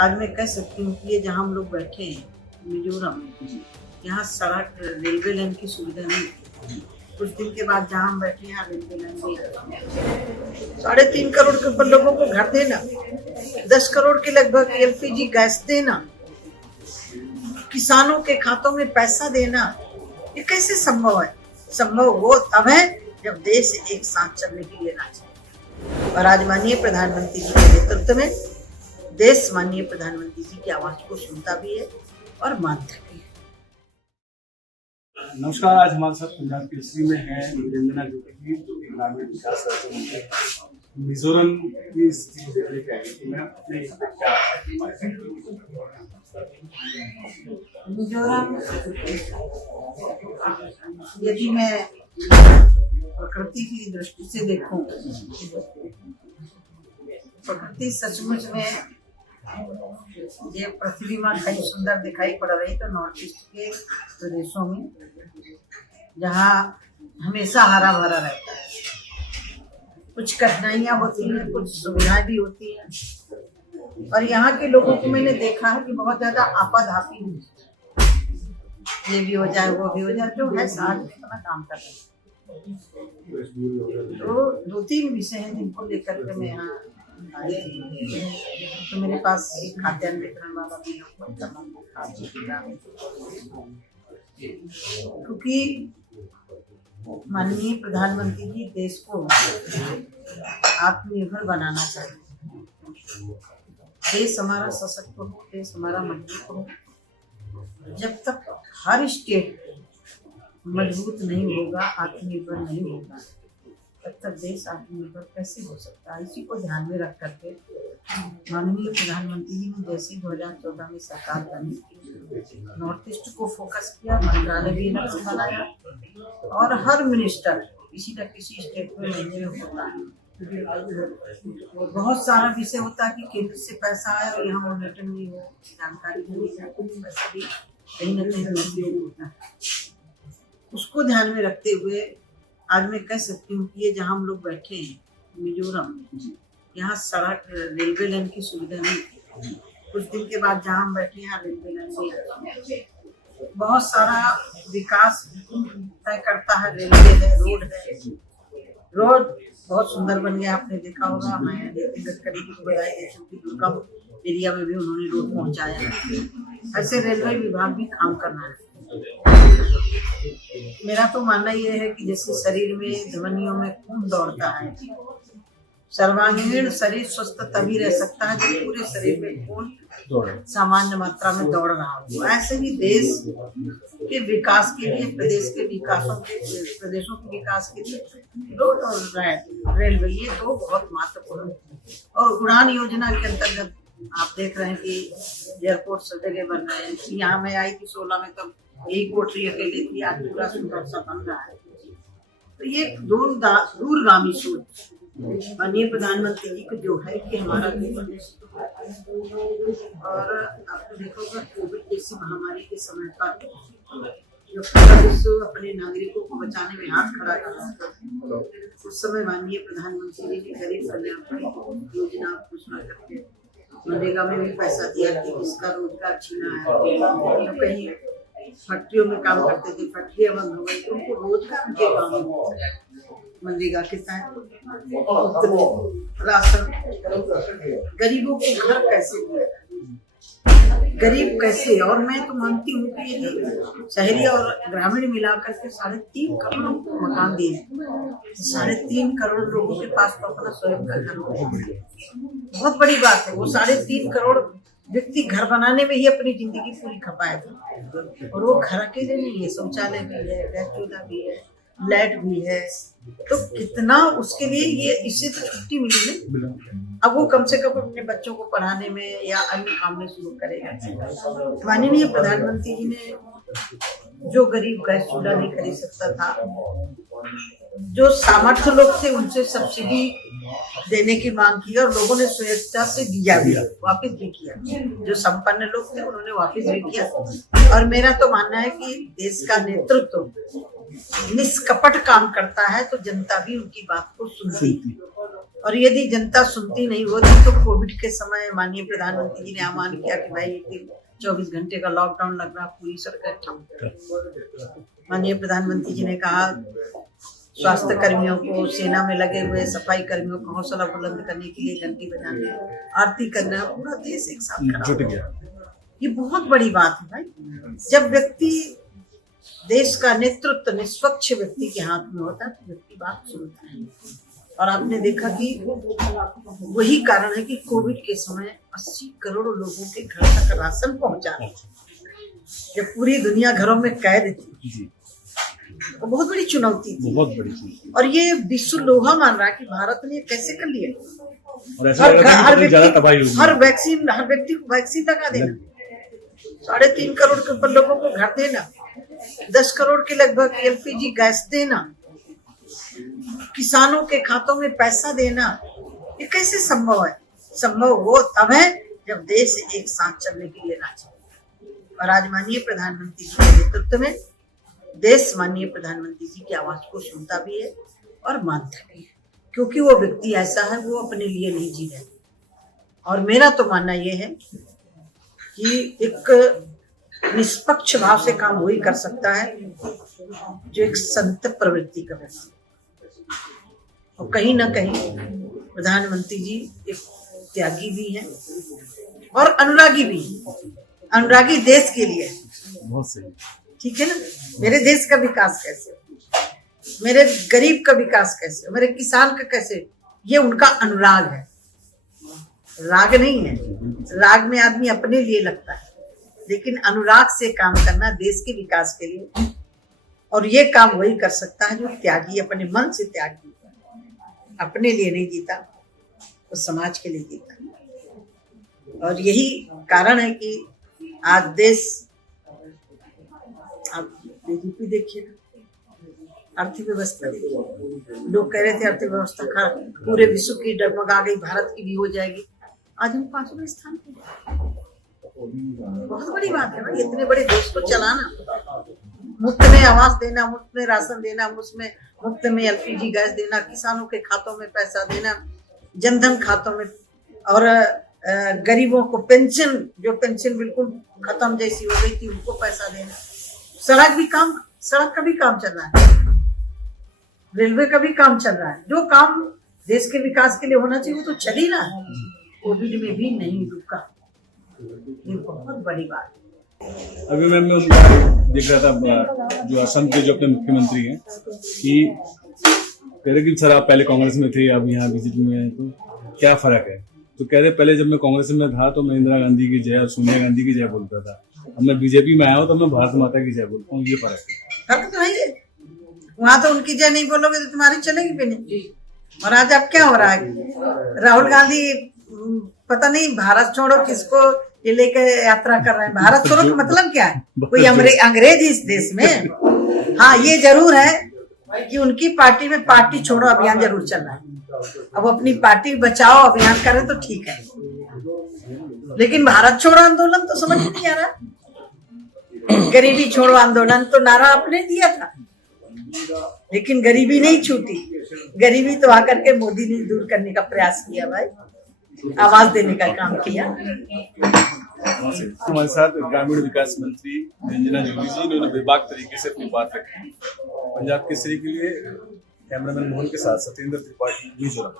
आज मैं कह सकती हूँ कि ये जहाँ हम लोग बैठे हैं मिजोरम, यहाँ सड़क रेलवे लाइन की सुविधा नहीं थी। कुछ दिन के बाद जहाँ हम बैठे हैं रेलवे लाइन भी 3.5 करोड़ के ऊपर लोगों को घर देना, 10 करोड़ के लगभग LPG गैस देना, किसानों के खातों में पैसा देना, ये कैसे संभव है? संभव वो तब है जब देश एक साथ चलने के लिए राजी। और आज माननीय प्रधानमंत्री जी के नेतृत्व में देश माननीय प्रधानमंत्री जी की आवाज को सुनता भी है और मानता भी है। नमस्कार, आज हमारे साथ पंजाब केसरी में है निरंजना ज्योति, जो कि ग्रामीण विकास राज्य मंत्री मिजोरम की स्थिति देखने के आई थी। मैं अपने इस पे क्या मिजोरम, यदि मैं प्रकृति की दृष्टि से देखूं, प्रकृति सचमुच में ये पृथ्वी माँ कहीं सुंदर दिखाई पड़ रही तो नॉर्थ ईस्ट के प्रदेशों में, जहाँ हमेशा हरा भरा रहता है, कुछ कठिनाइयाँ होती हैं, कुछ सुविधाएं भी होती हैं, और यहाँ के लोगों को मैंने देखा है कि बहुत ज्यादा आपाधापी है, ये भी हो जाए वो भी हो जाए, जो है साथ में अपना काम कर रहे हैं। तो 2-3 विषय हैं जिनको लेकर के मैं यहाँ आई। तो मेरे पास एक खाद्यान्न वितरण वाला भी क्योंकि माननीय प्रधानमंत्री जी देश को आत्मनिर्भर बनाना चाहिए। देश हमारा सशक्त हो, देश हमारा मजबूत हो। जब तक हर स्टेट मजबूत नहीं होगा, आत्मनिर्भर नहीं होगा, तब तक देश आत्मनिर्भर कैसे हो सकता है? इसी को ध्यान में रख करके माननीय प्रधानमंत्री जी ने जैसे 2014 में सरकार बनी, नॉर्थ ईस्ट को फोकस किया, मंत्रालय भी अलग से बनाया, और हर मिनिस्टर किसी न किसी स्टेट में महीने में होता है। बहुत सारा विषय होता है कि केंद्र से पैसा आया और यहाँ मॉनिटर नहीं हो, जानकारी नहीं है, पैसा भी कहीं न कहीं होता है। उसको ध्यान में रखते हुए आज मैं कह सकती हूँ कि ये जहाँ हम लोग बैठे हैं मिजोरम, यहाँ सड़क रेलवे लाइन की सुविधा नहीं थी। कुछ दिन के बाद जहाँ हम बैठे हैं रेलवे लाइन भी बहुत सारा विकास तय करता है। रेलवे है, रोड बहुत सुंदर बन गया, आपने देखा होगा। मैं नितिन गडकरी की बधाई देती हूँ कि दुर्गम एरिया में भी उन्होंने रोड पहुँचाया। ऐसे रेलवे विभाग भी काम करना है। मेरा तो मानना ये है कि जैसे शरीर में धमनियों में खून दौड़ता है, सर्वांगीण शरीर स्वस्थ तभी रह सकता है जब पूरे शरीर में खून सामान्य मात्रा में दौड़ रहा हो। ऐसे ही देश के विकास के लिए, प्रदेशों के विकास के लिए रोड और रेलवे, ये दो बहुत महत्वपूर्ण है। और उड़ान योजना के अंतर्गत आप देख रहे हैं कि एयरपोर्ट सब जगह बन रहे हैं। यहाँ मैं आई थी 16 में, तब एक कोठरी अकेले थी, आज पूरा सुंदर सा बन रहा है। तो ये दूरगामी सोच माननीय प्रधानमंत्री जी को जो है कि हमारा और आपने देखोगे कोविड जैसी महामारी के समय पर जब पूरा विश्व अपने नागरिकों को बचाने में हाथ खड़ा कर रहा था, उस समय माननीय प्रधानमंत्री जी ने गरीब कल्याण योजना घोषणा करके मनरेगा में भी पैसा दिया कि जिसका रोजगार छीना है, तो कहीं फैक्ट्रियों में काम करते थे, फैक्ट्रियां बंद हो गई, तो उनको रोजगार उनके काम में मनरेगा के तहत राशन, गरीबों को घर कैसे दिया, गरीब कैसे। और मैं तो मानती हूँ कि यदि शहरी और ग्रामीण मिलाकर के 3.5 करोड़ लोगों को मकान दिए, 3.5 करोड़ लोगों के पास तो अपना स्वयं का घर हो, बहुत बड़ी बात है। वो 3.5 करोड़ व्यक्ति घर बनाने में ही अपनी जिंदगी पूरी खपाए थे, और वो घर अकेले नहीं है, शौचालय भी है, गैस चूल्हा भी है, लाइट भी है, तो कितना उसके लिए ये इससे तो छुट्टी मिली ना। अब वो कम से कम अपने बच्चों को पढ़ाने में या अन्य काम में शुरू करेगा। माननीय प्रधानमंत्री जी ने जो गरीब गैस चूल्हा नहीं खरीद सकता था, जो सामर्थ्य लोग थे उनसे सब्सिडी देने की मांग की, और लोगों ने स्वेच्छा से दिया भी, वापस भी किया। जो संपन्न लोग थे उन्होंने वापस भी किया। और मेरा तो मानना है कि देश का नेतृत्व निष्कपट काम करता है तो जनता भी उनकी बात को सुनती है। और यदि जनता सुनती नहीं होती तो कोविड के समय माननीय प्रधानमंत्री जी ने आह्वान किया कि भाई एक दिन 24 घंटे का लॉकडाउन लग रहा, पूरी सरकार ठप। माननीय प्रधानमंत्री जी ने कहा स्वास्थ्य कर्मियों को, सेना में लगे हुए सफाई कर्मियों को हौसला बुलंद करने के लिए घंटी बजाने, आरती करना, पूरा देश एक साथ खड़ा हो गया। ये बहुत बड़ी बात है भाई। जब व्यक्ति देश का नेतृत्व निष्पक्ष व्यक्ति के हाथ में होता है तो व्यक्ति बात सुनता है। और आपने देखा कि वही कारण है कि कोविड के समय 80 करोड़ लोगों के घर तक राशन पहुंचा, जब पूरी दुनिया घरों में कैद थी। वो बहुत बड़ी चुनौती थी, बहुत बड़ी चुनौती। और ये विश्व लोहा मान रहा है कि भारत ने कैसे कर लिया। हर व्यक्ति को वैक्सीन लगा देना, 3.5 करोड़ के ऊपर लोगों को घर देना, 10 करोड़ के लगभग LPG गैस देना, किसानों के खातों में पैसा देना, ये कैसे संभव है? संभव वो तब है जब देश एक साथ चलने के लिए राजी। और आज माननीय प्रधानमंत्री जी के नेतृत्व में देश माननीय प्रधानमंत्री जी की आवाज को सुनता भी है और मानता भी है, क्योंकि वो व्यक्ति ऐसा है, वो अपने लिए नहीं जी रहे। और मेरा तो मानना ये है कि एक निष्पक्ष भाव से काम वही कर सकता है जो एक संत प्रवृत्ति का व्यक्ति। और कहीं ना कहीं प्रधानमंत्री जी एक त्यागी भी हैं और अनुरागी भी हैं। अनुरागी देश के लिए, बहुत सही, ठीक है ना। मेरे देश का विकास कैसे हो, मेरे गरीब का विकास कैसे हो, मेरे किसान का कैसे, ये उनका अनुराग है, राग नहीं है। राग में आदमी अपने लिए लगता है, लेकिन अनुराग से काम करना देश के विकास के लिए। और ये काम वही कर सकता है जो त्यागी, अपने मन से त्यागी, अपने लिए नहीं जीता, वो समाज के लिए जीता। और यही कारण है कि आज देश, आप बीजेपी देखिए, अर्थव्यवस्था देखिए, लोग कह रहे थे अर्थव्यवस्था पूरे विश्व की डगमगा गई, भारत की भी हो जाएगी, आज हम 5वें स्थान पे। बहुत बड़ी बात है भाई, इतने बड़े देश को चलाना, मुफ्त में आवास देना, मुफ्त में राशन देना, मुफ्त में LPG गैस देना, किसानों के खातों में पैसा देना, जनधन खातों में, और गरीबों को पेंशन, जो पेंशन बिल्कुल खत्म जैसी हो गई थी, उनको पैसा देना। सड़क का भी काम चल रहा है, रेलवे का भी काम चल रहा है। जो काम देश के विकास के लिए होना चाहिए वो तो चल ही रहा है, कोविड में भी नहीं रुका। ये बहुत बड़ी बात है। अभी मैं देख रहा था जो असम के जो अपने मुख्यमंत्री हैं कि कह रहे कि सर आप पहले कांग्रेस में थे, अब यहाँ बीजेपी में हैं, तो क्या फर्क है? तो कह रहे पहले जब मैं कांग्रेस में था तो मैं इंदिरा गांधी की जय और सोनिया गांधी की जय बोलता था, अब मैं बीजेपी में आया हूँ तो मैं भारत माता की जय बोलता हूँ। ये फर्क है। फर्क तो है, वहां तो उनकी जय नहीं बोलोगे तो तुम्हारी चलेगी भी नहीं। और आज अब क्या हो रहा है, राहुल गांधी पता नहीं भारत छोड़ो किसको ये लेकर यात्रा कर रहे हैं। भारत छोड़ो का मतलब क्या है? कोई अंग्रेज इस देश में? हाँ, ये जरूर है कि उनकी पार्टी में पार्टी छोड़ो अभियान जरूर चल रहा है। अब अपनी पार्टी बचाओ अभियान करें तो ठीक है, लेकिन भारत छोड़ो आंदोलन तो समझ नहीं आ रहा। गरीबी छोड़ो आंदोलन तो नारा आपने दिया था, लेकिन गरीबी नहीं छूटी। गरीबी तो आकर के मोदी ने दूर करने का प्रयास किया भाई, आवाज देने का काम किया। हमारे साथ ग्रामीण विकास मंत्री रंजना जोगी जी, इन्होंने बेबाक तरीके से अपनी बात रखी। पंजाब केसरी के लिए कैमरामैन मोहन के साथ सत्येंद्र त्रिपाठी, मिजोरम।